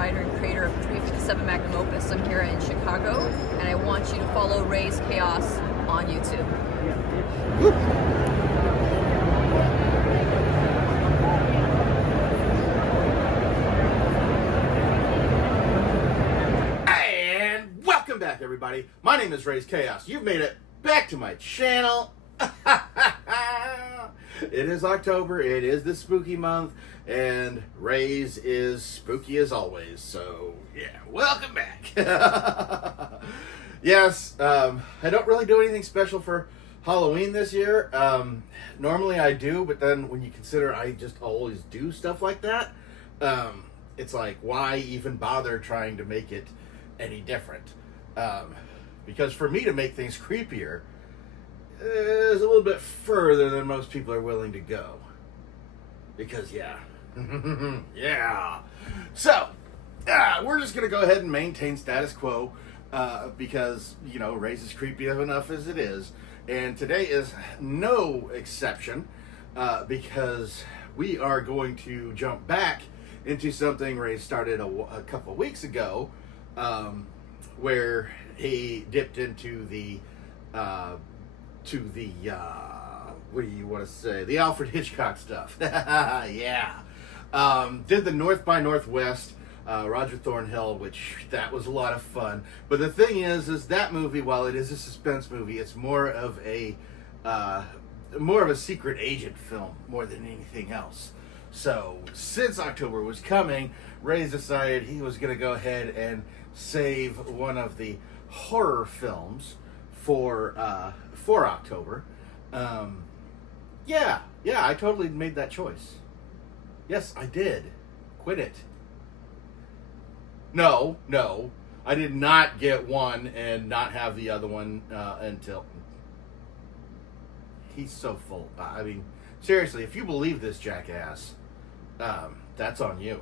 writer and creator of 357 Magnum Opus. I'm here in Chicago, and I want you to follow Raze Chaos on YouTube. And welcome back, everybody. My name is Raze Chaos. You've made it back to my channel. It is October, it is the spooky month, and Raze is spooky as always, so yeah, welcome back. Yes, I don't really do anything special for Halloween this year. Normally I do, but then when you consider I just always do stuff like that, it's like, why even bother trying to make it any different? Because for me to make things creepier is a little bit further than most people are willing to go. Because, yeah. Yeah. So, we're just going to go ahead and maintain status quo because, you know, Raze is creepy enough as it is. And today is no exception because we are going to jump back into something Raze started a couple weeks ago where he dipped into the what do you want to say? The Alfred Hitchcock stuff. Yeah. Did the North by Northwest, Roger Thornhill, which that was a lot of fun. But the thing is that movie, while it is a suspense movie, it's more of a secret agent film more than anything else. So since October was coming, Raze decided he was going to go ahead and save one of the horror films for October. Yeah, I totally made that choice. Yes, I did. Quit it. No, I did not get one and not have the other one until... He's so full. I mean, seriously, if you believe this jackass, that's on you.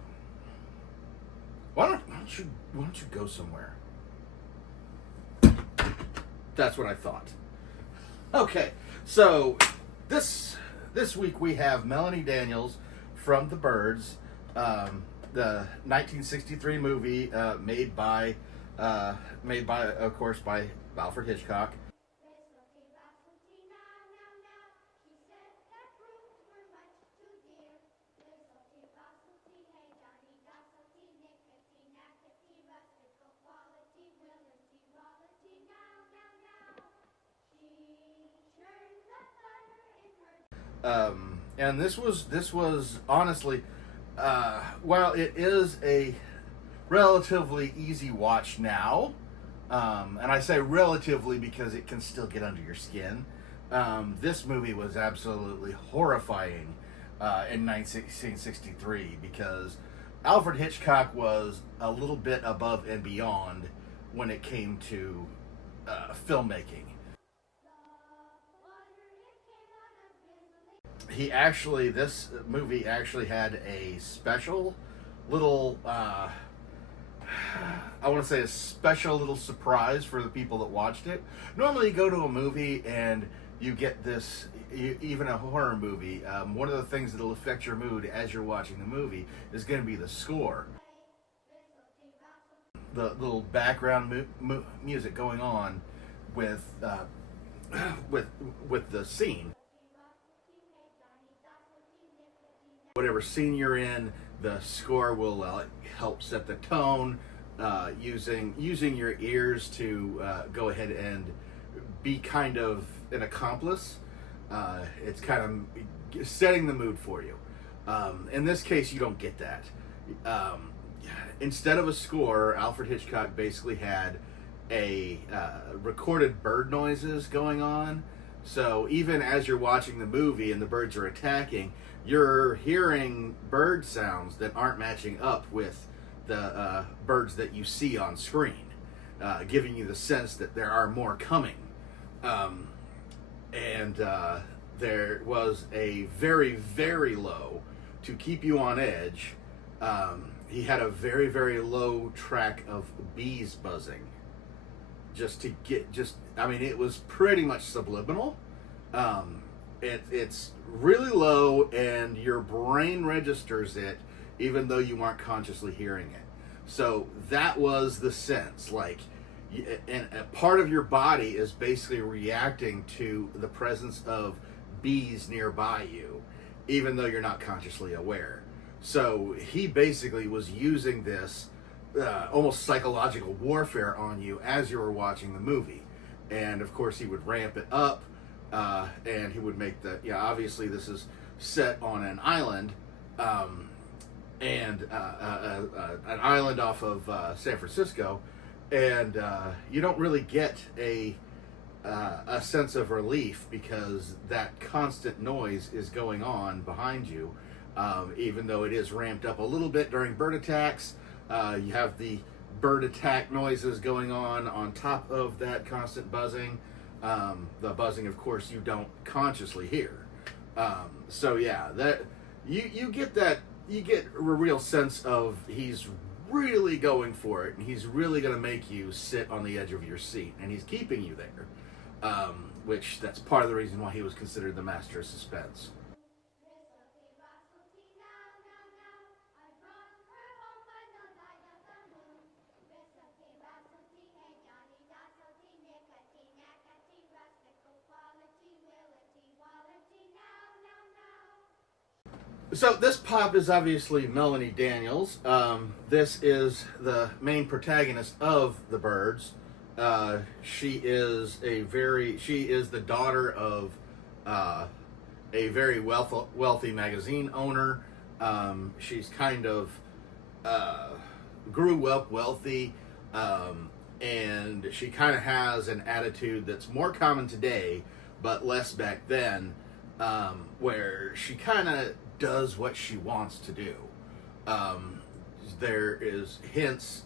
Why don't you go somewhere? That's what I thought. Okay, so this week we have Melanie Daniels from The Birds, the 1963 movie made by of course by Alfred Hitchcock. And this was honestly, while it is a relatively easy watch now, and I say relatively because it can still get under your skin, this movie was absolutely horrifying in 1963 because Alfred Hitchcock was a little bit above and beyond when it came to filmmaking. This movie actually had a special little, I want to say a special little surprise for the people that watched it. Normally you go to a movie and you get this, even a horror movie, one of the things that will affect your mood as you're watching the movie is going to be the score. The little background music going on with the scene. Whatever scene you're in, the score will help set the tone, using your ears to go ahead and be kind of an accomplice. It's kind of setting the mood for you. In this case, you don't get that. Instead of a score, Alfred Hitchcock basically had a recorded bird noises going on. So even as you're watching the movie and the birds are attacking, you're hearing bird sounds that aren't matching up with the birds that you see on screen, giving you the sense that there are more coming. And there was a very, very low, to keep you on edge, he had a very, very low track of bees buzzing. It was pretty much subliminal. It's really low and your brain registers it even though you aren't consciously hearing it. So that was the sense, like, and a part of your body is basically reacting to the presence of bees nearby you, even though you're not consciously aware. So he basically was using this almost psychological warfare on you as you were watching the movie. And of course, he would ramp it up, and he would make obviously this is set on an island, and an island off of San Francisco, and you don't really get a sense of relief because that constant noise is going on behind you, even though it is ramped up a little bit during bird attacks. You have the bird attack noises going on top of that constant buzzing. The buzzing, of course, you don't consciously hear. So yeah, that you get a real sense of he's really going for it, and he's really going to make you sit on the edge of your seat, and he's keeping you there, which that's part of the reason why he was considered the master of suspense. So this pop is obviously Melanie Daniels. This is the main protagonist of The Birds. She is the daughter of a very wealthy magazine owner. She's kind of grew up wealthy, and she kind of has an attitude that's more common today, but less back then, where she kind of does what she wants to do. There is hints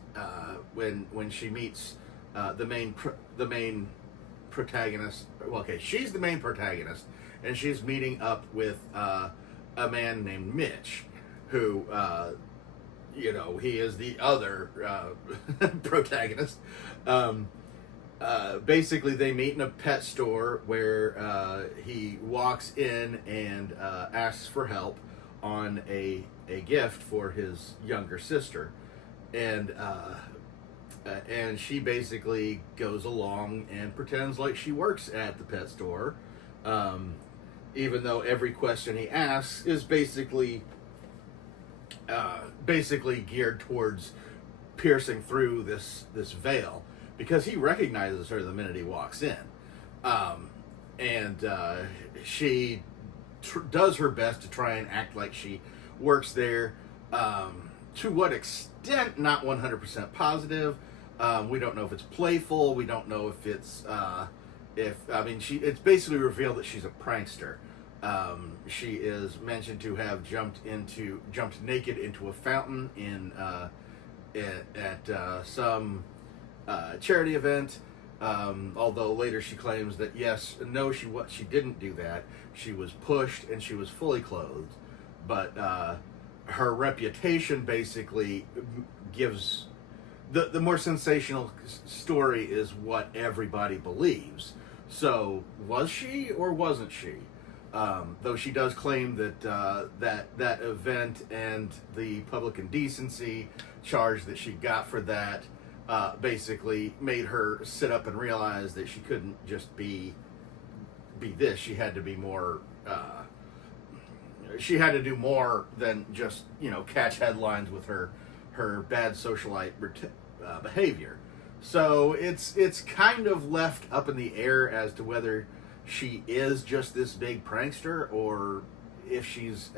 when she meets the main protagonist. Well, okay, she's the main protagonist, and she's meeting up with a man named Mitch, who he is the other protagonist. Basically, they meet in a pet store where he walks in and asks for help on a gift for his younger sister, and she basically goes along and pretends like she works at the pet store, even though every question he asks is basically geared towards piercing through this veil, because he recognizes her the minute he walks in, and she does her best to try and act like she works there. To what extent, not 100% positive. We don't know if it's playful. We don't know if it's it's basically revealed that she's a prankster. She is mentioned to have jumped naked into a fountain at some charity event. Although later she claims that she didn't do that. She was pushed and she was fully clothed, but her reputation basically gives the more sensational story is what everybody believes. So was she or wasn't she? Though she does claim that that event and the public indecency charge that she got for that basically made her sit up and realize that she couldn't just be this. She had to be more. She had to do more than just catch headlines with her bad socialite behavior. So it's kind of left up in the air as to whether she is just this big prankster, or if she's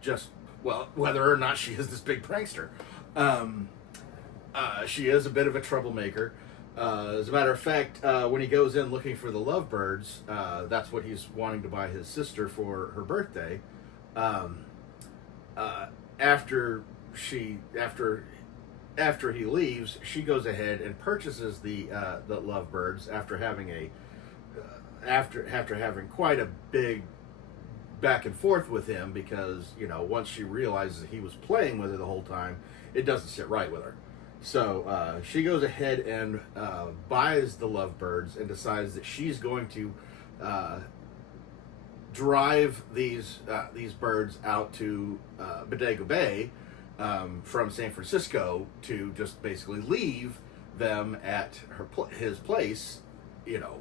just, well, whether or not she is this big prankster. She is a bit of a troublemaker. As a matter of fact, when he goes in looking for the lovebirds, that's what he's wanting to buy his sister for her birthday. After he leaves, she goes ahead and purchases the lovebirds after having having quite a big back and forth with him, because once she realizes he was playing with her the whole time, it doesn't sit right with her. So she goes ahead and buys the lovebirds and decides that she's going to drive these birds out to Bodega Bay from San Francisco to just basically leave them at his place, you know,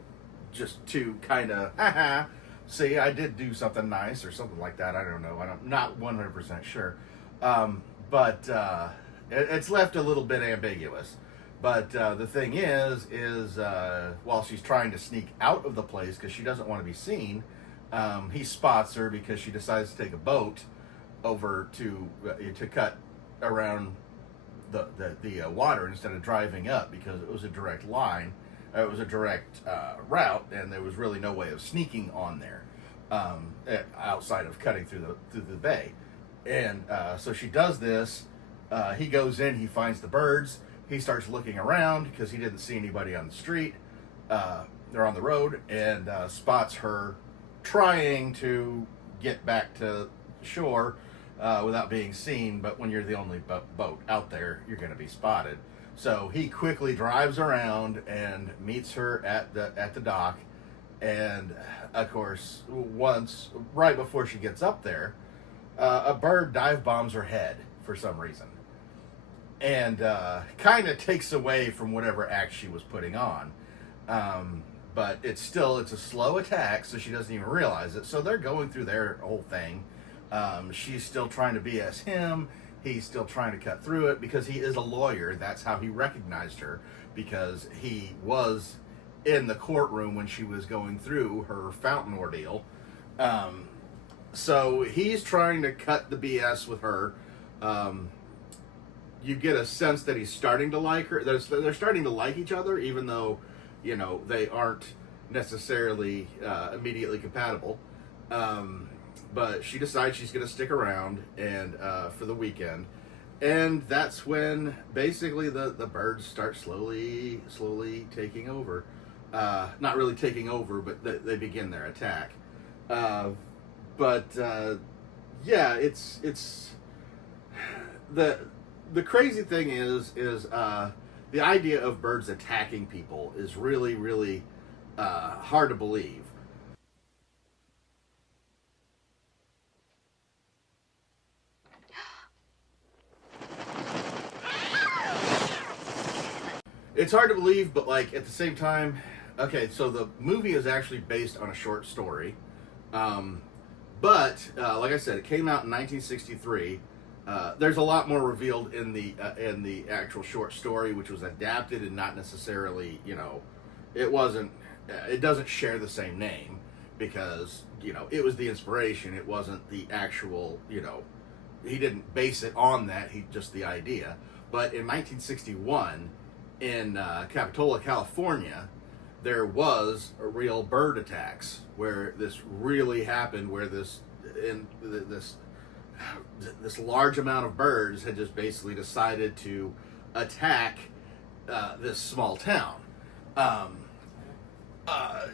just to kind of, haha, see, I did do something nice or something like that. I don't know. I'm not 100% sure. But it's left a little bit ambiguous. But the thing is while she's trying to sneak out of the place because she doesn't want to be seen, he spots her because she decides to take a boat over to cut around the water instead of driving up, because it was a direct line. It was a direct route, and there was really no way of sneaking on there outside of cutting through the bay. And so she does this. He goes in, he finds the birds. He starts looking around because he didn't see anybody on the street. They're on the road, and spots her trying to get back to shore without being seen. But when you're the only boat out there, you're going to be spotted. So he quickly drives around and meets her at the dock. And of course, right before she gets up there, a bird dive bombs her head for some reason, and kind of takes away from whatever act she was putting on. But it's a slow attack, so she doesn't even realize it. So they're going through their whole thing. She's still trying to BS him. He's still trying to cut through it because he is a lawyer. That's how he recognized her, because he was in the courtroom when she was going through her fountain ordeal. So he's trying to cut the BS with her. You get a sense that he's starting to like her. They're starting to like each other, even though, you know, they aren't necessarily immediately compatible. But she decides she's going to stick around and for the weekend. And that's when basically the birds start slowly taking over. Not really taking over, but they begin their attack. Yeah, it's the crazy thing is the idea of birds attacking people is really hard to believe. It's hard to believe, but like at the same time, okay, so the movie is actually based on a short story. But like I said, it came out in 1963. There's a lot more revealed in the actual short story, which was adapted and not necessarily, you know, it doesn't share the same name because, you know, it was the inspiration. It wasn't the actual, you know, he didn't base it on that. Just the idea. But in 1961, in Capitola, California, there was a real bird attacks where this really happened, where this large amount of birds had just basically decided to attack this small town.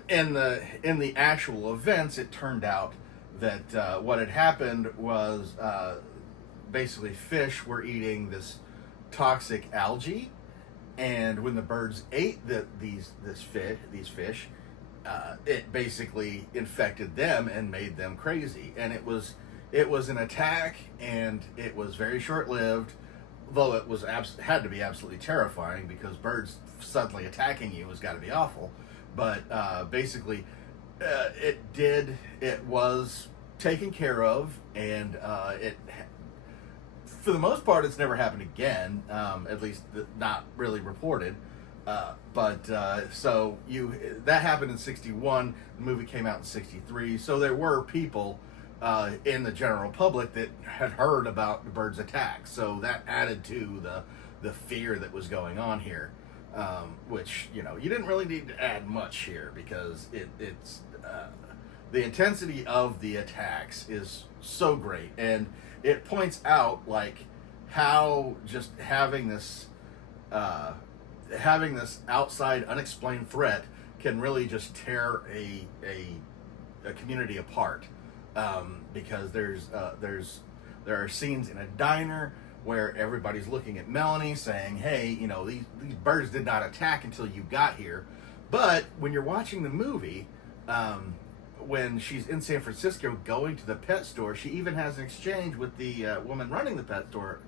In the actual events, it turned out that what had happened was basically fish were eating this toxic algae. And when the birds ate these fish, it basically infected them and made them crazy. And it was an attack, and it was very short-lived, though it was had to be absolutely terrifying because birds suddenly attacking you has got to be awful. But basically, it was taken care of, and it. For the most part, it's never happened again, at least not really reported. So that happened in 61. The movie came out in 63. So there were people in the general public that had heard about the birds' attacks. So that added to the fear that was going on here, which, you know, you didn't really need to add much here because it's the intensity of the attacks is so great, and it points out like how just having this outside unexplained threat can really just tear a community apart, because there are scenes in a diner where everybody's looking at Melanie saying, hey, you know, these birds did not attack until you got here. But when you're watching the movie, when she's in San Francisco going to the pet store, she even has an exchange with the woman running the pet store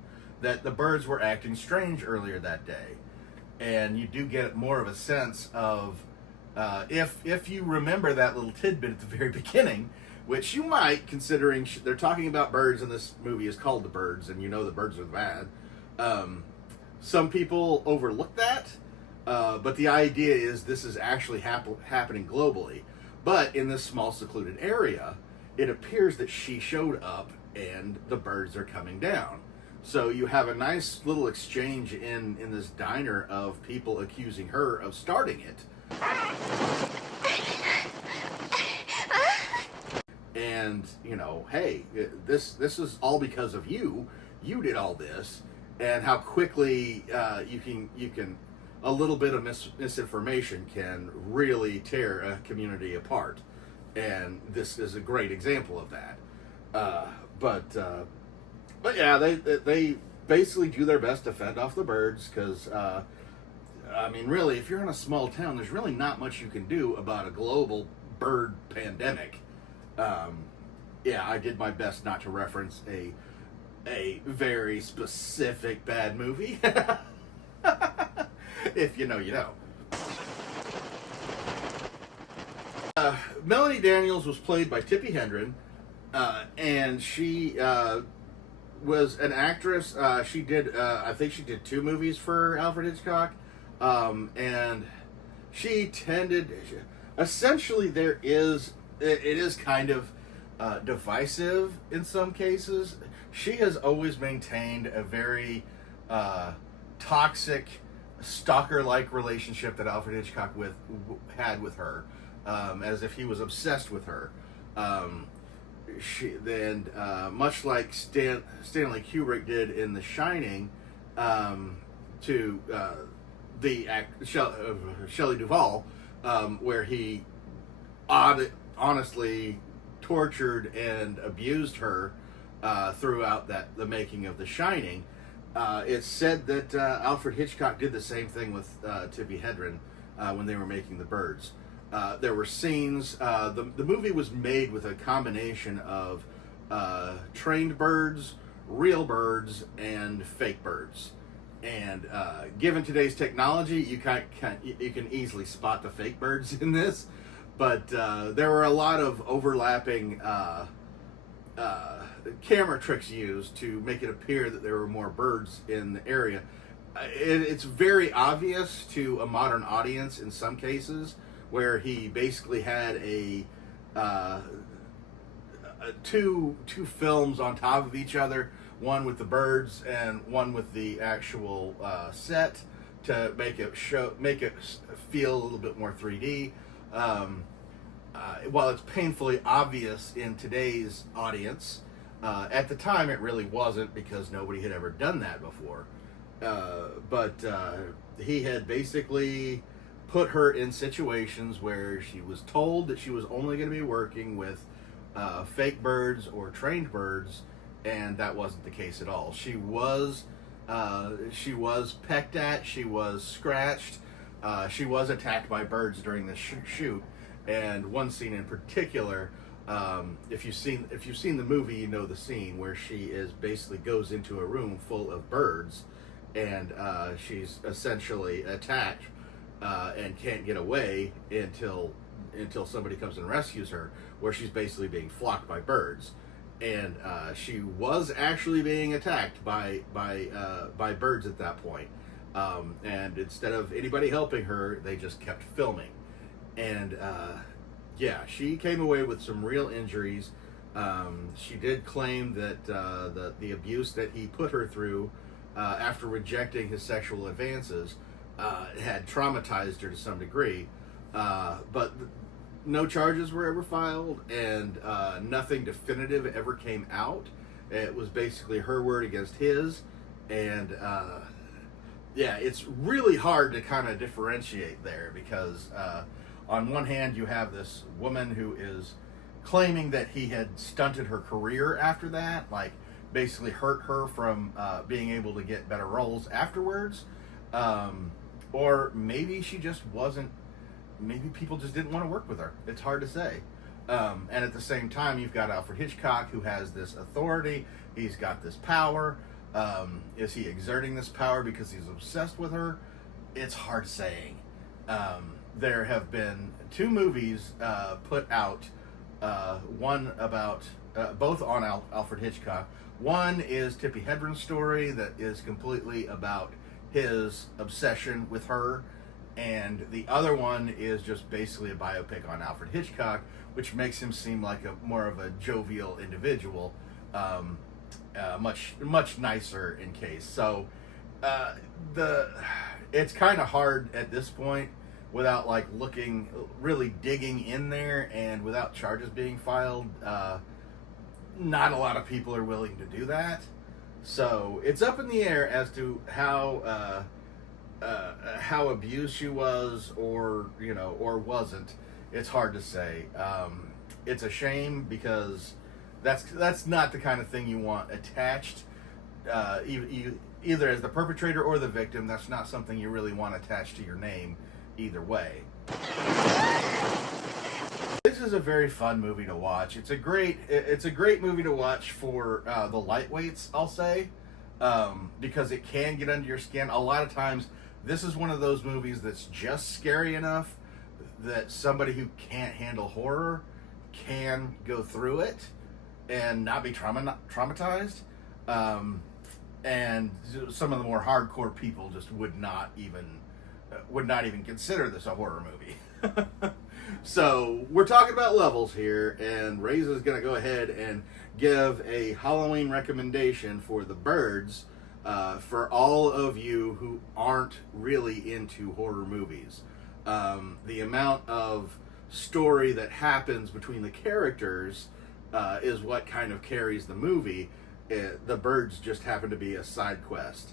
that the birds were acting strange earlier that day. And you do get more of a sense of, if you remember that little tidbit at the very beginning, which you might, considering they're talking about birds and this movie is called The Birds, and you know the birds are bad. Some people overlook that, but the idea is this is actually happening globally. But in this small secluded area, it appears that she showed up and the birds are coming down. So you have a nice little exchange in this diner of people accusing her of starting it. And, you know, hey, this is all because of you. You did all this. And how quickly you can a little bit of misinformation can really tear a community apart. And this is a great example of that. But yeah, they basically do their best to fend off the birds because, I mean, really, if you're in a small town, there's really not much you can do about a global bird pandemic. Yeah, I did my best not to reference a very specific bad movie. If you know, you know. Melanie Daniels was played by Tippi Hedren, and she was an actress. She did, I think she did 2 movies for Alfred Hitchcock, and she tended, essentially it is kind of divisive in some cases. She has always maintained a very toxic, stalker-like relationship that Alfred Hitchcock had with her, as if he was obsessed with her. Much like Stanley Kubrick did in The Shining, to Shelley Duvall, where he honestly tortured and abused her throughout the making of The Shining. It's said that Alfred Hitchcock did the same thing with Tippi Hedren when they were making The Birds. There were scenes. The movie was made with a combination of trained birds, real birds, and fake birds. And given today's technology, you can easily spot the fake birds in this. But there were a lot of overlapping camera tricks used to make it appear that there were more birds in the area. It's very obvious to a modern audience in some cases, where he basically had two films on top of each other, one with the birds and one with the actual set, to make it feel a little bit more 3D. While it's painfully obvious in today's audience, at the time it really wasn't, because nobody had ever done that before. But he had basically put her in situations where she was told that she was only going to be working with fake birds or trained birds, and that wasn't the case at all. She was pecked at, she was scratched, she was attacked by birds during the shoot. And one scene in particular, if you've seen the movie, you know the scene where she basically goes into a room full of birds, and she's essentially attacked and can't get away until somebody comes and rescues her, where she's basically being flocked by birds. And she was actually being attacked by birds at that point. And instead of anybody helping her, they just kept filming. And yeah, she came away with some real injuries. She did claim that the abuse that he put her through after rejecting his sexual advances had traumatized her to some degree. But no charges were ever filed, and nothing definitive ever came out. It was basically her word against his. And yeah, it's really hard to kind of differentiate there, because on one hand, you have this woman who is claiming that he had stunted her career after that, like basically hurt her from being able to get better roles afterwards. Or maybe she just wasn't, maybe people just didn't want to work with her. It's hard to say. And at the same time, you've got Alfred Hitchcock, who has this authority, he's got this power, Is he exerting this power because he's obsessed with her? It's hard saying. There have been 2 movies put out, one about, both on Alfred Hitchcock. One is Tippi Hedren's story that is completely about his obsession with her, and the other one is just basically a biopic on Alfred Hitchcock, which makes him seem like a more of a jovial individual, much nicer in case. So it's kind of hard at this point without like really digging in there, and without charges being filed. Not a lot of people are willing to do that, so it's up in the air as to how abused she was, or wasn't. It's hard to say. It's a shame, because that's not the kind of thing you want attached, either as the perpetrator or the victim. That's not something you really want attached to your name, either way. This is a very fun movie to watch. It's a great movie to watch for the lightweights, I'll say, because it can get under your skin. A lot of times, this is one of those movies that's just scary enough that somebody who can't handle horror can go through it and not be traumatized. And some of the more hardcore people just would not even consider this a horror movie. So we're talking about levels here, and Raze is going to go ahead and give a Halloween recommendation for The Birds, for all of you who aren't really into horror movies. The amount of story that happens between the characters is what kind of carries the movie. The Birds just happen to be a side quest.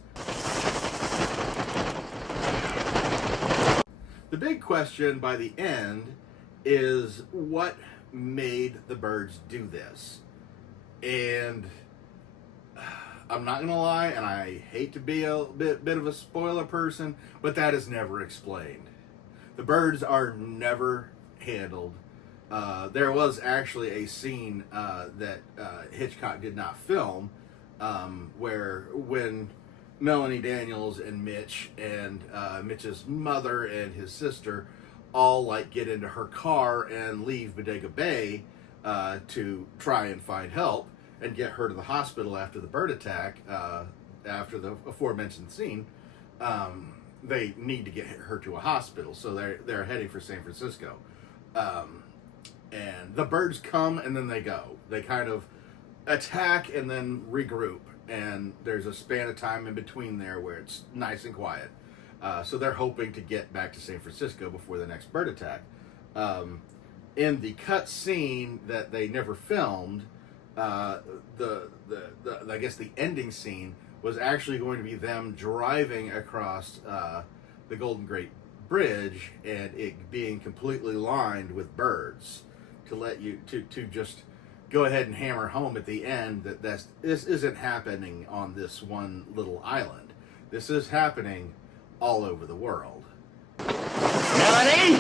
The big question by the end is what made the Birds do this? And I'm not gonna lie, and I hate to be a bit of a spoiler person, but that is never explained. The Birds are never handled. There was actually a scene that Hitchcock did not film, where when Melanie Daniels and Mitch and Mitch's mother and his sister all like get into her car and leave Bodega Bay to try and find help and get her to the hospital after the bird attack, after the aforementioned scene. They need to get her to a hospital, so they're heading for San Francisco. And the birds come and then they go. They kind of attack and then regroup, and there's a span of time in between there where it's nice and quiet. So they're hoping to get back to San Francisco before the next bird attack. In the cut scene that they never filmed, I guess the ending scene was actually going to be them driving across the Golden Gate Bridge and it being completely lined with birds, to let you to just go ahead and hammer home at the end that this isn't happening on this one little island. This is happening all over the world. Melanie!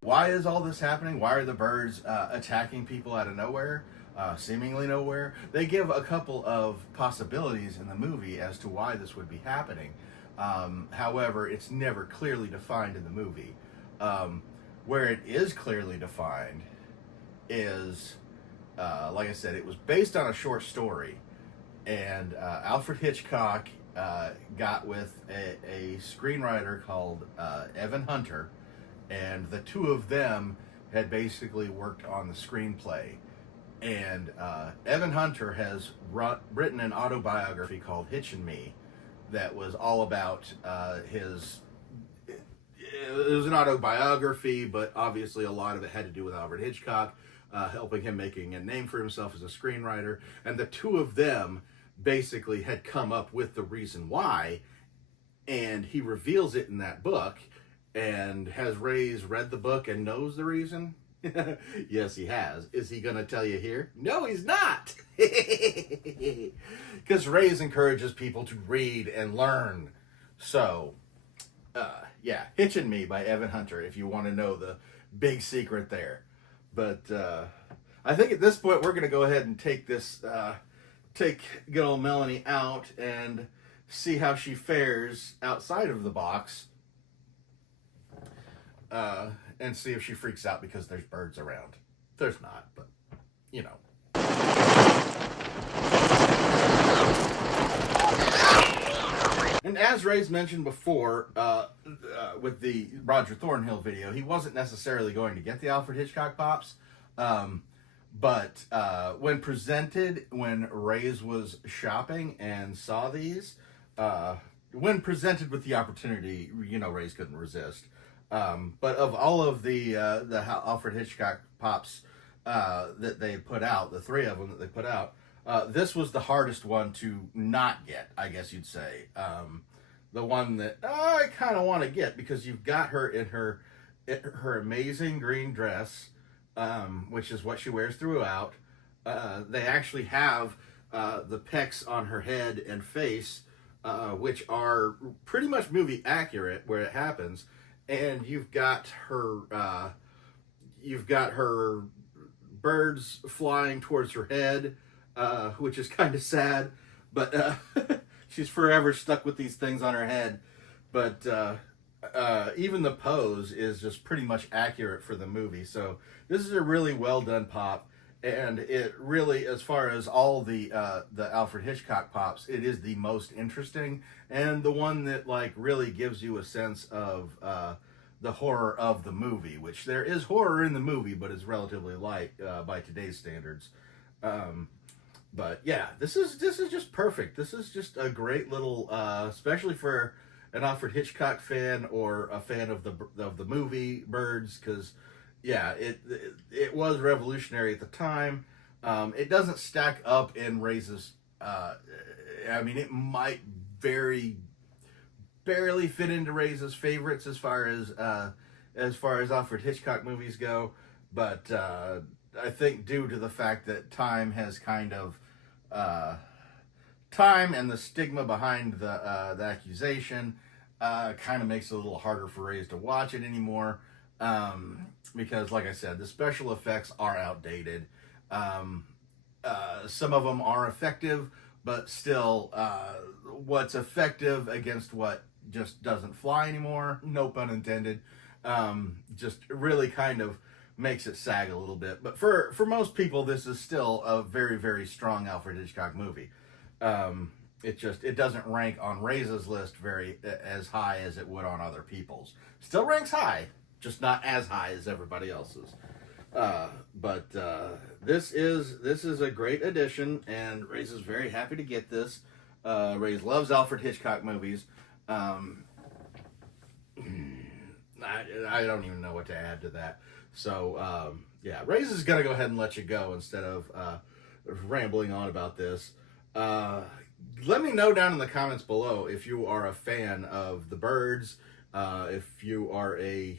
Why is all this happening? Why are the birds attacking people out of nowhere? Seemingly nowhere. They give a couple of possibilities in the movie as to why this would be happening. However, it's never clearly defined in the movie. Where it is clearly defined is, like I said, it was based on a short story, and Alfred Hitchcock got with a screenwriter called Evan Hunter, and the two of them had basically worked on the screenplay. And Evan Hunter has written an autobiography called Hitch and Me that was all about his... It was an autobiography, but obviously a lot of it had to do with Alfred Hitchcock, helping him making a name for himself as a screenwriter. And the two of them basically had come up with the reason why, and he reveals it in that book. And has Raze read the book and knows the reason? Yes, he has. Is he going to tell you here? No, he's not. Because Raze encourages people to read and learn. So, yeah, Hitch and Me by Evan Hunter, if you want to know the big secret there. But I think at this point we're going to go ahead and take this take good old Melanie out and see how she fares outside of the box, and see if she freaks out because there's birds around. There's not, but you know. And as Raze mentioned before, with the Roger Thornhill video, he wasn't necessarily going to get the Alfred Hitchcock pops. But when Raze was shopping and saw these, when presented with the opportunity, you know, Raze couldn't resist. But of all of the Alfred Hitchcock pops that they put out, the 3 of them that they put out, this was the hardest one to not get, I guess you'd say. The one that I kind of want to get, because you've got her in her amazing green dress, which is what she wears throughout. They actually have the pecs on her head and face, which are pretty much movie accurate where it happens. And you've got her birds flying towards her head, which is kind of sad, but she's forever stuck with these things on her head. But even the pose is just pretty much accurate for the movie. So this is a really well done pop, and it really, as far as all the Alfred Hitchcock pops, it is the most interesting and the one that like really gives you a sense of the horror of the movie, which there is horror in the movie, but it's relatively light by today's standards. But yeah, this is just perfect. This is just a great little, especially for an Alfred Hitchcock fan or a fan of the movie Birds, because yeah, it was revolutionary at the time. It doesn't stack up in Raze's. I mean, it might barely fit into Raze's favorites as far as Alfred Hitchcock movies go, but I think due to the fact that time has kind of time and the stigma behind the accusation kind of makes it a little harder for Raze to watch it anymore, because like I said, the special effects are outdated. Some of them are effective, but still, what's effective against what just doesn't fly anymore, no pun intended, just really kind of makes it sag a little bit. But for most people, this is still a very, very strong Alfred Hitchcock movie. It doesn't rank on Raze's list as high as it would on other people's. Still ranks high, just not as high as everybody else's. But this is a great addition, and Raze is very happy to get this. Raze loves Alfred Hitchcock movies. I don't even know what to add to that. So yeah, Raze is gonna go ahead and let you go instead of rambling on about this. Let me know down in the comments below if you are a fan of the Birds, if you are a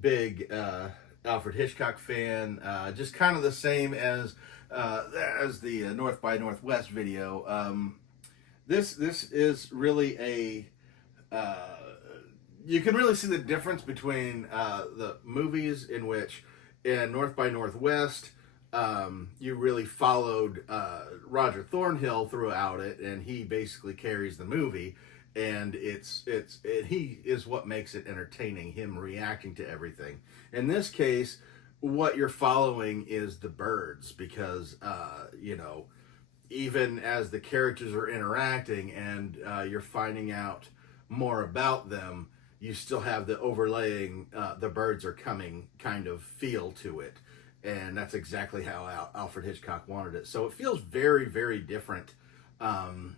big Alfred Hitchcock fan, just kind of the same as the North by Northwest video. This is really a you can really see the difference between the movies, in which in North by Northwest you really followed Roger Thornhill throughout it, and he basically carries the movie, and he is what makes it entertaining, him reacting to everything. In this case, what you're following is the Birds, because you know, even as the characters are interacting and you're finding out more about them, you still have the overlaying the birds are coming kind of feel to it. And that's exactly how Alfred Hitchcock wanted it. So it feels very, very different. In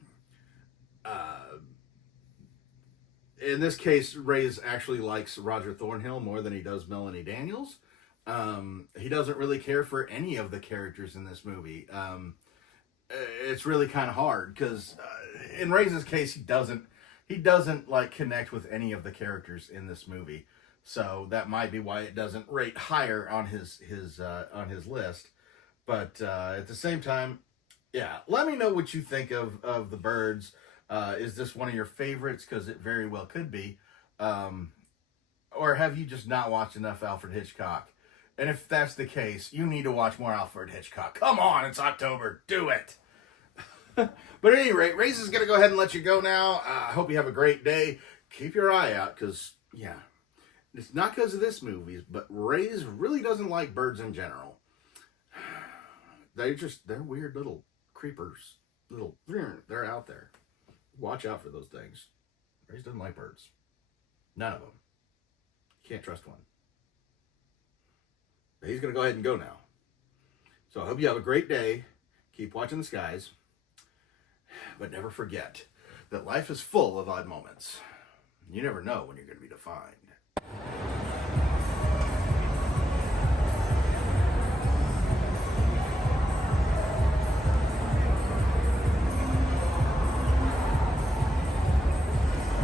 this case, Raze actually likes Roger Thornhill more than he does Melanie Daniels. He doesn't really care for any of the characters in this movie. It's really kind of hard, because in Raze's case, he doesn't like connect with any of the characters in this movie. So that might be why it doesn't rate higher on his list. But at the same time, yeah, let me know what you think of the Birds. Is this one of your favorites? Because it very well could be. Or have you just not watched enough Alfred Hitchcock? And if that's the case, you need to watch more Alfred Hitchcock. Come on, it's October. Do it. But at any rate, Raze is going to go ahead and let you go now. I hope you have a great day. Keep your eye out because, yeah, it's not because of this movie, but Raze really doesn't like birds in general. They're weird little creepers. They're out there. Watch out for those things. Raze doesn't like birds. None of them. Can't trust one. But he's going to go ahead and go now. So I hope you have a great day. Keep watching the skies. But never forget that life is full of odd moments. You never know when you're going to be defined.